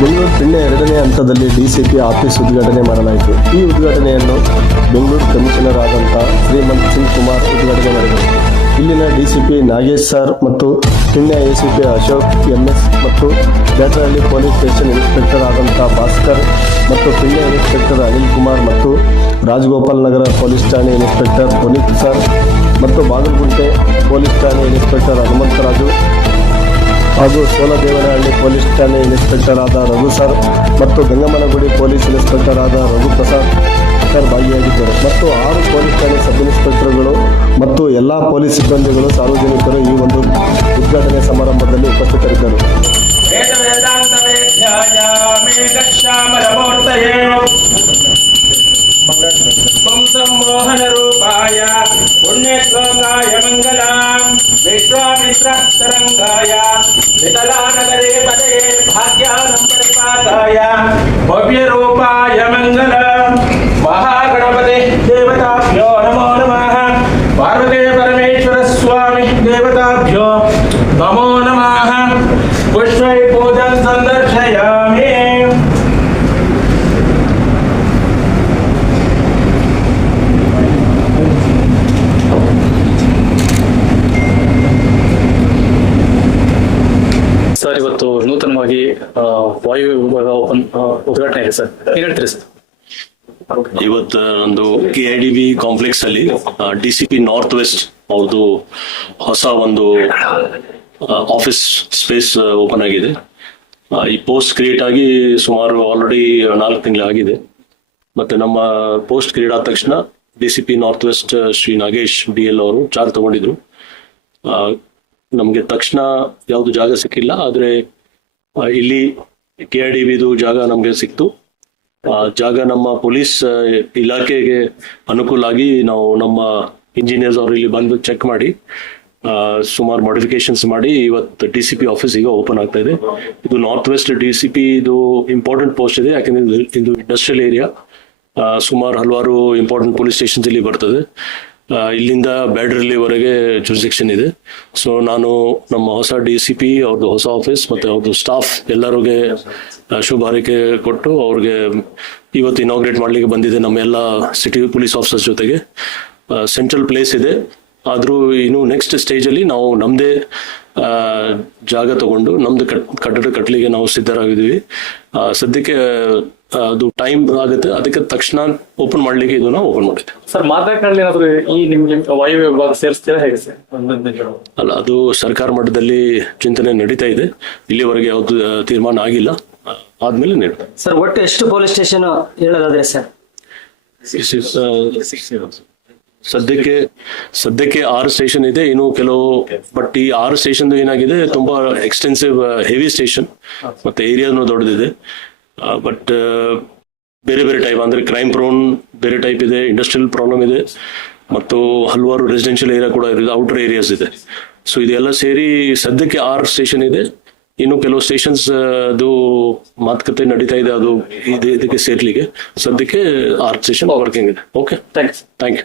ಬೆಂಗಳೂರು ಪಿಳ್ಳೆ ಎರಡನೇ ಹಂತದಲ್ಲಿ DCP office ಉದ್ಘಾಟನೆ ಮಾಡಲಾಯಿತು. ಈ ಉದ್ಘಾಟನೆಯನ್ನು ಬೆಂಗಳೂರು ಕಮಿಷನರ್ ಆದಂಥ ಶ್ರೀಮಂತ್ ಸಿಂಗ್ ಕುಮಾರ್ ಉದ್ಘಾಟನೆ ಮಾಡಿದರು. ಇಲ್ಲಿನ ಡಿಸಿಪಿ ನಾಗೇಶ್ ಸರ್ ಮತ್ತು ಪಿಣ್ಣೆ ಎಸಿಪಿ ಅಶೋಕ್ ಎಂಎಸ್ ಮತ್ತು ಬ್ಯಾಟರಹಳ್ಳಿ ಪೊಲೀಸ್ ಸ್ಟೇಷನ್ ಇನ್ಸ್ಪೆಕ್ಟರ್ ಆದಂಥ ಭಾಸ್ಕರ್ ಮತ್ತು ಪಿಣ್ಣೆ ಇನ್ಸ್ಪೆಕ್ಟರ್ ಅನಿಲ್ ಕುಮಾರ್ ಮತ್ತು ರಾಜಗೋಪಾಲ್ ನಗರ ಪೊಲೀಸ್ ಠಾಣೆ ಇನ್ಸ್ಪೆಕ್ಟರ್ ಪುನೀತ್ ಸರ್ ಮತ್ತು ಬಾಗಲಗುಂಟೆ ಪೊಲೀಸ್ ಠಾಣೆ ಇನ್ಸ್ಪೆಕ್ಟರ್ ಹನುಮಂತರಾಜು ಹಾಗೂ ಸೋಲದೇವನಹಳ್ಳಿ ಪೊಲೀಸ್ ಠಾಣೆ ಇನ್ಸ್ಪೆಕ್ಟರ್ ಆದ ರಘು ಸರ್ ಮತ್ತು ಗಂಗಮ್ಮನಗುಡಿ ಪೊಲೀಸ್ ಇನ್ಸ್ಪೆಕ್ಟರ್ ಆದ ರಘು ಪ್ರಸಾದ್ ಸರ್ ಭಾಗಿಯಾಗಿದ್ದರು. ಮತ್ತು ಆರು ಪೊಲೀಸ್ ಠಾಣೆ ಸಬ್ ಇನ್ಸ್ಪೆಕ್ಟರ್ಗಳು ಮತ್ತು ಎಲ್ಲ ಪೊಲೀಸ್ ಸಿಬ್ಬಂದಿಗಳು ಸಾರ್ವಜನಿಕರು ಈ ಒಂದು ಉದ್ಘಾಟನೆ ಸಮಾರಂಭದಲ್ಲಿ ಉಪಸ್ಥಿತರಿದ್ದರು. ವೇದ ವೇದಾಂತ ವೇದ್ಯಾಯ ಮೇಘಶ್ಯಾಮಲಮೂರ್ತಯೇ विश्वामित्रस्तरङ्गाय नितलानगरे पदये भाग्यानं परिपाताय भव्यरूपाय मङ्गल महागणपते देवताभ्यो नमो ವಾಯು ಉದ್ಘಾಟನೆ ಇದೆ ಸರ್. ಏನ್ ಹೇಳ್ತೀರಿ ಸರ್? ಇವತ್ತು ಒಂದು K I D B complex ಅಲ್ಲಿ D C P north west ಅವ್ರದ್ದು ಹೊಸ ಒಂದು ಆಫೀಸ್ ಸ್ಪೇಸ್ ಓಪನ್ ಆಗಿದೆ. ಈ ಪೋಸ್ಟ್ ಕ್ರಿಯೇಟ್ ಆಗಿ ಸುಮಾರು ಆಲ್ರೆಡಿ ನಾಲ್ಕು ತಿಂಗಳಾಗಿದೆ ಮತ್ತೆ ನಮ್ಮ ಪೋಸ್ಟ್ ಕ್ರಿಯೇಟ್ ಆದ ತಕ್ಷಣ D C P north west Shri Nagesh D L ಅವರು ಚಾರ್ಜ್ ತಗೊಂಡಿದ್ರು. ನಮಗೆ ತಕ್ಷಣ ಯಾವುದು ಜಾಗ ಸಿಕ್ಕಿಲ್ಲ, ಆದ್ರೆ ಇಲ್ಲಿ ಕೆ ಆರ್ ಡಿ ಬಿದು ಜಾಗ ನಮಗೆ ಸಿಕ್ತು. ಆ, ಜಾಗ ನಮ್ಮ ಪೊಲೀಸ್ ಇಲಾಖೆಗೆ ಅನುಕೂಲ ಆಗಿ ನಾವು ನಮ್ಮ ಇಂಜಿನಿಯರ್ಸ್ ಅವರು ಇಲ್ಲಿ ಬಂದು ಚೆಕ್ ಮಾಡಿ ಸುಮಾರು ಮಾಡಿಫಿಕೇಶನ್ಸ್ ಮಾಡಿ ಇವತ್ತು ಡಿ ಸಿ ಪಿ ಆಫೀಸ್ ಈಗ ಓಪನ್ ಆಗ್ತಾ ಇದೆ. ಇದು north west D C P ಇದು ಇಂಪಾರ್ಟೆಂಟ್ ಪೋಸ್ಟ್ ಇದೆ, ಯಾಕೆಂದ್ರೆ ಇದು- ಇಂಡಸ್ಟ್ರಿಯಲ್ ಏರಿಯಾ ಸುಮಾರು ಹಲವಾರು ಇಂಪಾರ್ಟೆಂಟ್ ಪೊಲೀಸ್ ಸ್ಟೇಷನ್ಸ್ ಇಲ್ಲಿ ಬರ್ತದೆ. ಇಲ್ಲಿಂದ ಬ್ಯಾಡ್ರಲ್ಲಿವರೆಗೆ ಜುರಿಸೆಕ್ಷನ್ ಇದೆ. ಸೊ ನಾನು ನಮ್ಮ ಹೊಸ ಡಿ ಸಿ ಪಿ ಅವ್ರದ್ದು ಹೊಸ ಆಫೀಸ್ ಮತ್ತು ಅವ್ರದ್ದು ಸ್ಟಾಫ್ ಎಲ್ಲರಿಗೆ ಶುಭ ಹಾರೈಕೆ ಕೊಟ್ಟು ಅವ್ರಿಗೆ ಇವತ್ತು ಇನಾಗ್ರೇಟ್ ಮಾಡಲಿಕ್ಕೆ ಬಂದಿದೆ ನಮ್ಮ ಎಲ್ಲ ಸಿಟಿ ಪೊಲೀಸ್ ಆಫೀಸರ್ಸ್ ಜೊತೆಗೆ. ಸೆಂಟ್ರಲ್ ಪ್ಲೇಸ್ ಇದೆ. ಆದರೂ ಇನ್ನು ನೆಕ್ಸ್ಟ್ ಸ್ಟೇಜಲ್ಲಿ ನಾವು ನಮ್ಮದೇ ಜಾಗ ತಗೊಂಡು ನಮ್ಮದು ಕಟ್- ಕಟ್ಟಡ ಕಟ್ಟಲಿಕ್ಕೆ ನಾವು ಸಿದ್ಧರಾಗಿದ್ದೀವಿ. ಸದ್ಯಕ್ಕೆ ಅದು ಟೈಮ್ ಆಗುತ್ತೆ. ಅದಕ್ಕೆ ತಕ್ಷಣ ಓಪನ್ ಮಾಡ್ಲಿಕ್ಕೆ ಇದನ್ನ ಓಪನ್ ಮಾಡಿದ್ದೆ ಸರ್ ಮಾತಾಡ್ಕೊಳ್ಳಿ ಏನಾದ್ರು ಈ ನಿಮ್ಗೆ ವಾಯು ವಿಭಾಗ ಸೇರಿಸ್ತೀರಾ ಹೇಗೆ ಸರ್? ಅಲ್ಲ ಅದು ಸರ್ಕಾರ ಮಟ್ಟದಲ್ಲಿ ಚಿಂತನೆ ನಡೀತಾ ಇದೆ. ಇಲ್ಲಿವರೆಗೆ ಯಾವ್ದು ತೀರ್ಮಾನ ಆಗಿಲ್ಲ. ಆದ್ಮೇಲೆ ನೀಡುತ್ತೆ. ಸರ್ ಒಟ್ಟು ಎಷ್ಟು ಪೊಲೀಸ್ ಸ್ಟೇಷನ್ ಹೇಳೋದಾದ್ರೆ ಸರ್? ಸದ್ಯಕ್ಕೆ ಸದ್ಯಕ್ಕೆ ಆರು ಸ್ಟೇಷನ್ ಇದೆ. ಇನ್ನು ಕೆಲವು ಬಟ್ ಈ ಆರು ಸ್ಟೇಷನ್ ಏನಾಗಿದೆ ತುಂಬಾ ಎಕ್ಸ್ಟೆನ್ಸಿವ್ ಹೆವಿ ಸ್ಟೇಷನ್ ಮತ್ತೆ ಏರಿಯಾನು ದೊಡ್ಡದಿದೆ. Uh, ಬಟ್ uh, ಬೇರೆ ಬೇರೆ ಟೈಪ್ ಅಂದರೆ ಕ್ರೈಮ್ ಪ್ರೋನ್ ಬೇರೆ ಟೈಪ್ ಇದೆ ಇಂಡಸ್ಟ್ರಿಯಲ್ ಪ್ರಾಬ್ಲಮ್ ಇದೆ ಮತ್ತು ಹಲವಾರು ರೆಸಿಡೆನ್ಷಿಯಲ್ ಏರಿಯಾ ಕೂಡ ಇದೆ ಔಟರ್ ಏರಿಯಾಸ್ ಇದೆ. ಸೊ ಇದೆಲ್ಲ ಸೇರಿ ಸದ್ಯಕ್ಕೆ ಆರು ಸ್ಟೇಷನ್ ಇದೆ. ಇನ್ನು ಕೆಲವು ಸ್ಟೇಷನ್ಸ್ uh, ಅದು ಮಾತುಕತೆ ನಡೀತಾ ಇದೆ ಅದು ಇದಕ್ಕೆ ಸೇರ್ಲಿಕ್ಕೆ. ಸದ್ಯಕ್ಕೆ ಆರ್ ಸ್ಟೇಷನ್ ವರ್ಕಿಂಗ್ ಇದೆ. Okay thanks thank you